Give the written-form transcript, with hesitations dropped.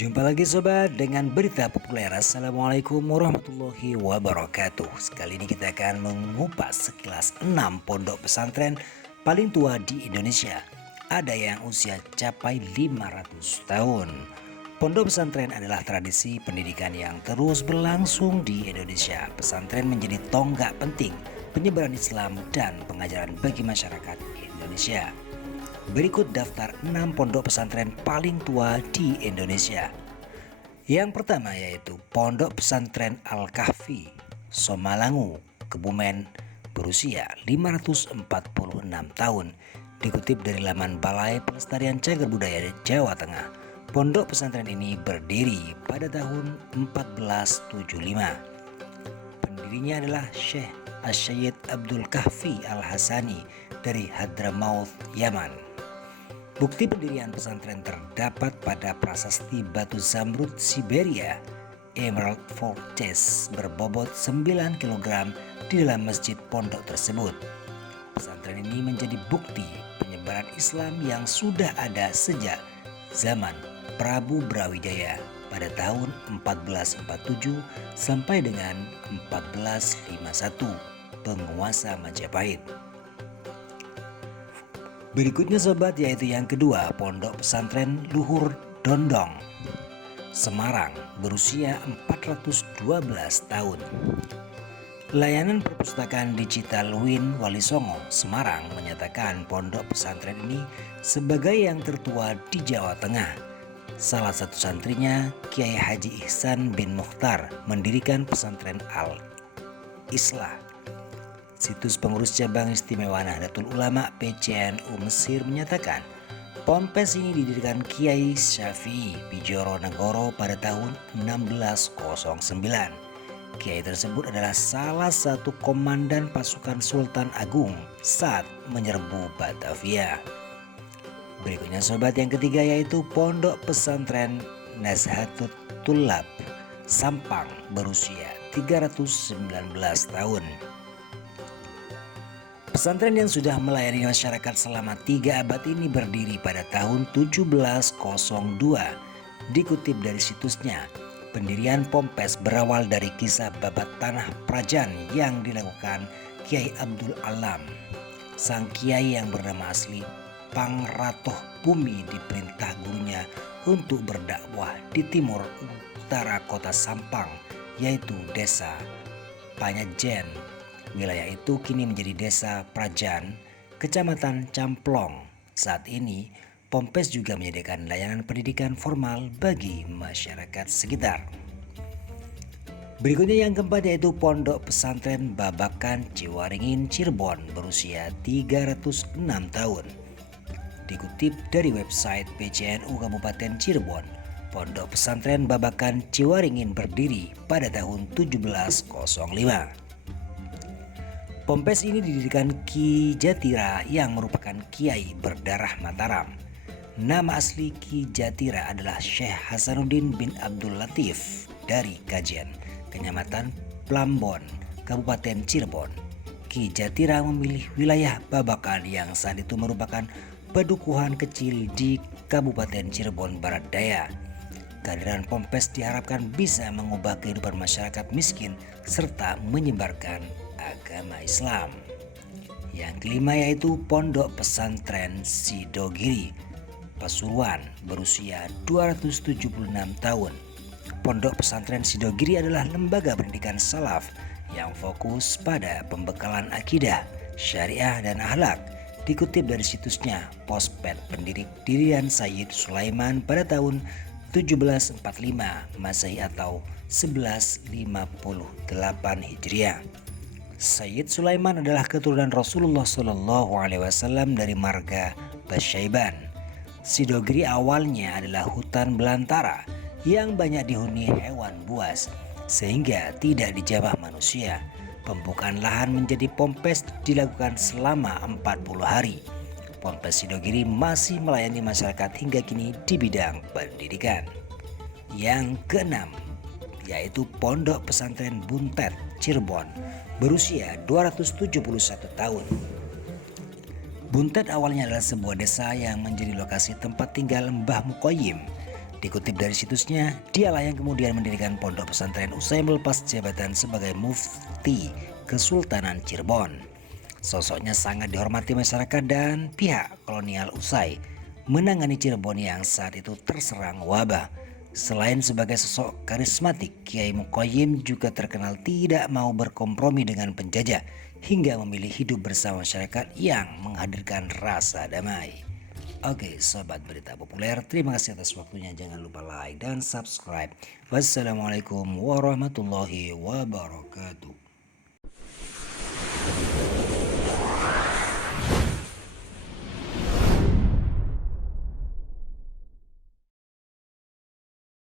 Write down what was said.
Jumpa lagi sobat dengan berita populer. Assalamualaikum warahmatullahi wabarakatuh. Sekali ini kita akan mengupas sekilas 6 pondok pesantren paling tua di Indonesia. Ada yang usia capai 500 tahun. Pondok pesantren adalah tradisi pendidikan yang terus berlangsung di Indonesia. Pesantren menjadi tonggak penting penyebaran Islam dan pengajaran bagi masyarakat Indonesia. Berikut daftar 6 pondok pesantren paling tua di Indonesia. Yang pertama yaitu Pondok Pesantren Al-Kahfi, Somalangu, Kebumen, berusia 546 tahun. Dikutip dari laman Balai Pelestarian Cagar Budaya Jawa Tengah, pondok pesantren ini berdiri pada tahun 1475. Pendirinya adalah Syekh Asy-Syaid Abdul Kahfi Al-Hasani dari Hadramaut, Yaman. Bukti pendirian pesantren terdapat pada prasasti batu zamrud Siberia Emerald Fortress berbobot 9 kg di dalam masjid pondok tersebut. Pesantren ini menjadi bukti penyebaran Islam yang sudah ada sejak zaman Prabu Brawijaya pada tahun 1447 sampai dengan 1451 penguasa Majapahit. Berikutnya sobat yaitu yang kedua Pondok Pesantren Luhur Dondong, Semarang, berusia 412 tahun. Layanan perpustakaan digital Win Wali Songo, Semarang menyatakan pondok pesantren ini sebagai yang tertua di Jawa Tengah. Salah satu santrinya, Kiai Haji Ihsan bin Mukhtar, mendirikan pesantren Al-Islah. Situs pengurus cabang istimewa Nahdlatul Ulama PCNU Mesir menyatakan ponpes ini didirikan Kiai Syafi'i Bijoro Negoro pada tahun 1609. Kiai tersebut adalah salah satu komandan pasukan Sultan Agung saat menyerbu Batavia. Berikutnya sobat yang ketiga yaitu Pondok Pesantren Nazhatut Tullab, Sampang, berusia 319 tahun. Pesantren yang sudah melayani masyarakat selama 3 abad ini berdiri pada tahun 1702. Dikutip dari situsnya, pendirian ponpes berawal dari kisah babat tanah Prajan yang dilakukan Kiai Abdul Alam. Sang kiai yang bernama asli Pangratoh Bumi diperintah gurunya untuk berdakwah di timur utara kota Sampang, yaitu desa Panyajen. Wilayah itu kini menjadi desa Prajan, kecamatan Camplong. Saat ini, ponpes juga menyediakan layanan pendidikan formal bagi masyarakat sekitar. Berikutnya yang keempat yaitu Pondok Pesantren Babakan Ciwaringin, Cirebon, berusia 306 tahun. Dikutip dari website PCNU Kabupaten Cirebon, Pondok Pesantren Babakan Ciwaringin berdiri pada tahun 1705. Ponpes ini didirikan Ki Jatira yang merupakan kiai berdarah Mataram. Nama asli Ki Jatira adalah Syekh Hasanuddin bin Abdul Latif dari Kajen, Kecamatan Plambon, Kabupaten Cirebon. Ki Jatira memilih wilayah Babakan yang saat itu merupakan pedukuhan kecil di Kabupaten Cirebon Barat Daya. Kehadiran ponpes diharapkan bisa mengubah kehidupan masyarakat miskin serta menyebarkan agama Islam. Yang kelima yaitu Pondok Pesantren Sidogiri, Pasuruan, berusia 276 tahun. Pondok Pesantren Sidogiri adalah lembaga pendidikan salaf yang fokus pada pembekalan akidah, syariah dan akhlak. Dikutip dari situsnya, Pospet pendirian Sayyid Sulaiman pada tahun 1745 Masehi atau 1158 Hijriah. Sayyid Sulaiman adalah keturunan Rasulullah SAW dari marga Basyaiban. Sidogiri awalnya adalah hutan belantara yang banyak dihuni hewan buas sehingga tidak dijamah manusia. Pembukaan lahan menjadi ponpes dilakukan selama 40 hari. Ponpes Sidogiri masih melayani masyarakat hingga kini di bidang pendidikan. Yang keenam yaitu Pondok Pesantren Buntet, Cirebon, berusia 271 tahun. Buntet awalnya adalah sebuah desa yang menjadi lokasi tempat tinggal Mbah Mukoyim. Dikutip dari situsnya, dialah yang kemudian mendirikan pondok pesantren usai melepas jabatan sebagai mufti Kesultanan Cirebon. Sosoknya sangat dihormati masyarakat dan pihak kolonial usai menangani Cirebon yang saat itu terserang wabah. Selain sebagai sosok karismatik, Kiai Muqayyim juga terkenal tidak mau berkompromi dengan penjajah hingga memilih hidup bersama masyarakat yang menghadirkan rasa damai. Oke, sobat berita populer, terima kasih atas waktunya. Jangan lupa like dan subscribe. Wassalamualaikum warahmatullahi wabarakatuh.